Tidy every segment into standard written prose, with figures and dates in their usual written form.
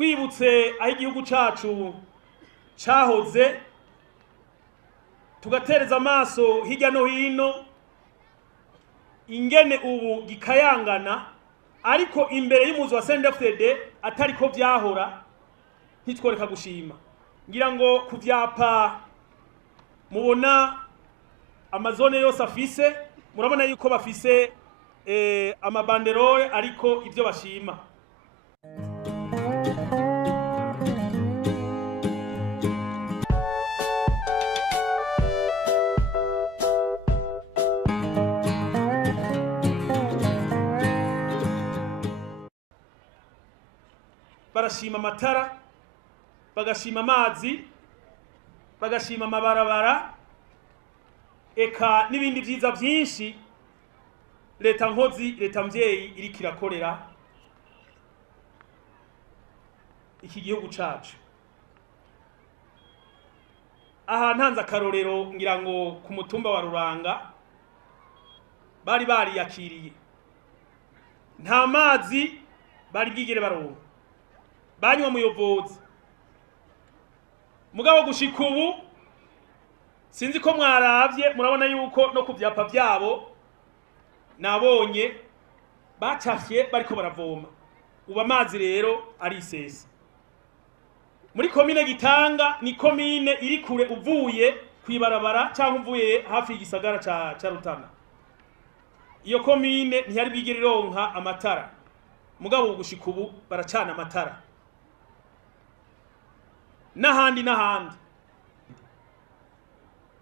twibutse aho igihugu cacu cahoze, tugatereza amaso hirya no hino ingene ubu gikayangana, ariko imbere y'umuzi wa CNDD-FDD atari ko vyahora, ntitworeka gushima. Ngira ngo kuvyapa mubona amazone yose afise, murabona yuko bafise amabanderole ariko ivyo bashima. Barashima amatara, bagashima amazi, bagashima amabarabara, eka n'ibindi vyiza vyinshi leta nkozi, leta mvyeyi iriko irakorera iki gihugu cacu. Aha ntanze akarorero, ngira ngo ku mutumba wa Ruranga bari bariyakiriye, nta mazi bari bwigere baronka, banywa muyobozi. Mugabo gushika ubu sinzi ko mwaravye, murabona yuko no ku vyapa vyabo nabonye bacafye bariko baravoma. Ubu amazi rero ari isesa. Muri komine Gitanga ni komine iri kure uvuye kwibarabara cyangwa uvuye hafi y'igisagara ca Rutana. Iyo komine ntiyari bwigere ironka amatara, mugabo gushika ubu baracana amatara. N'ahandi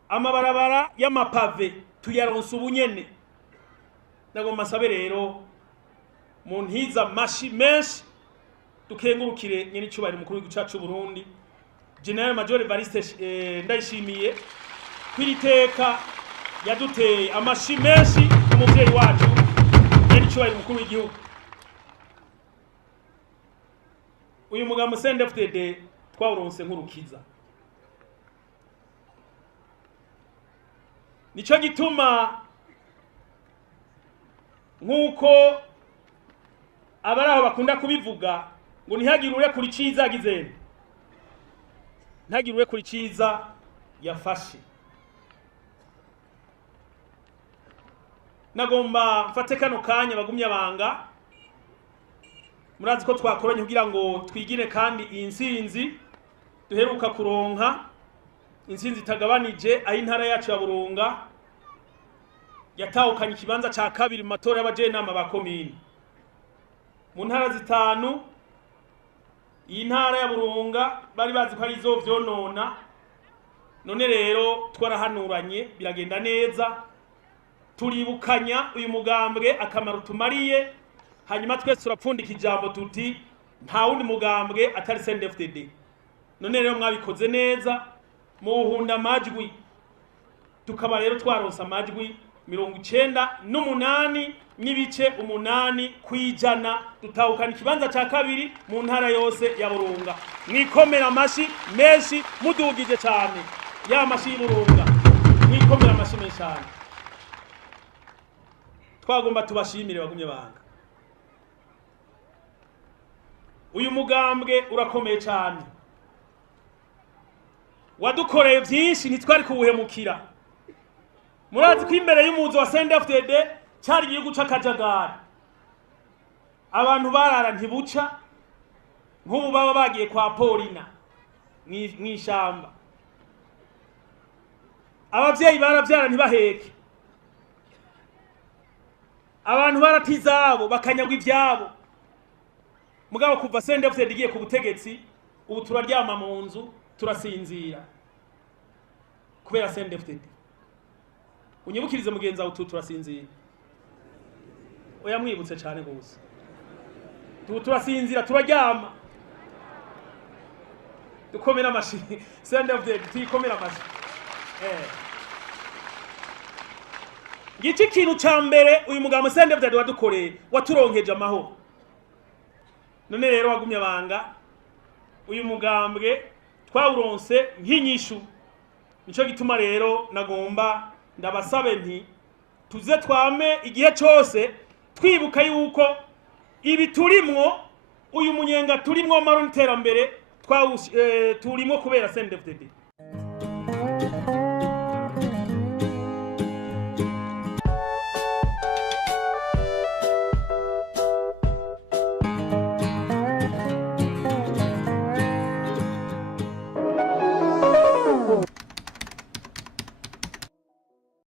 amabarabara y'amapave tuyaronse ubunyene. Nagomba nsabe rero mu ntiza mashi menshi dukengurukire nyene icubahiro mukuru w'igihugu cacu Burundi General Major Evariste Ndayishimiye kwiriteka yaduteye amashi menshi umuvyeyi wacu nyene icubahiro mukuru w'igihugu. Uyu mugambo CNDD-FDD twawuronse nk'urukiza. Nico gituma nk'uko abaraho bakunda kubivuga ngo ntihagire ure kuri ciza agizene, ntihagire ure kuri ciza yafashe. Nagomba mfate kano kanya bagumye abanga, murazi ko twakoranye kugira ngo twigire kandi iyi nsinzi duheruka kuronka, insinzi itagabanije aho intara yacu ya Burunga yatahukanye ikibanza ca kabiri mu matora y'abajenama ba komine. Mu ntara zitanu iyi ntara ya Burunga bari bazi ko ari izovyonona, none rero twarahanuranye biragenda neza, turibukanya uyu mugambwe akamaro tumariye, hanyuma twese turapfundika ijambo tuti nta wundi mugambwe atari CNDD-FDD. None rero mwabikoze neza, muhunda amajwi, tukaba rero twaronse amajwi 98 n'ibice 8 kwijana, tutahukana ikibanza ca kabiri mu ntara yose ya Burunga. Mwikomera amashi menshi mudugije cyane ya mashi y'Burunga, mwikomera amashi menshi cyane. Twagomba tubashimire bagumye banga. Uyu mugambwe urakomeye cyane, wadukoreye byinshi ntitwari kubuhemukira. Murazi ko imbere y'umuzi wa CNDD-FDD cyari igihugu c'akajagari, abantu barara ntibuca, nk'ubu baba bagiye kwa Polina mw'ishamba, abavyeyi baravyara ntibaheke, abantu baratizabo bakanyagwa ivyabo. Mugabo kuva CNDD-FDD igiye ku butegetsi, ubu turaryama mu nzu turasinzira kubera CNDD-FDD. Unyibukirize mugenza utu turasinzira, oya mwibutse cyane gose, turasinzira turaryama, dukomera amashi CNDD-FDD, tuyikomera amashi. Gici kintu ca mbere uyu mugambo CNDD-FDD wadukoreye, waturonkeje amahoro. None rero wagumye abanga, uyu mugambwe twawuronse nk'inyishu. Nico gituma rero nagomba ndabasabe nti tuze twame igihe cyose twibuka yuko ibi turimwo uyu munyenga turimwo amaro n'iterambere turimo kubera CNDD-FDD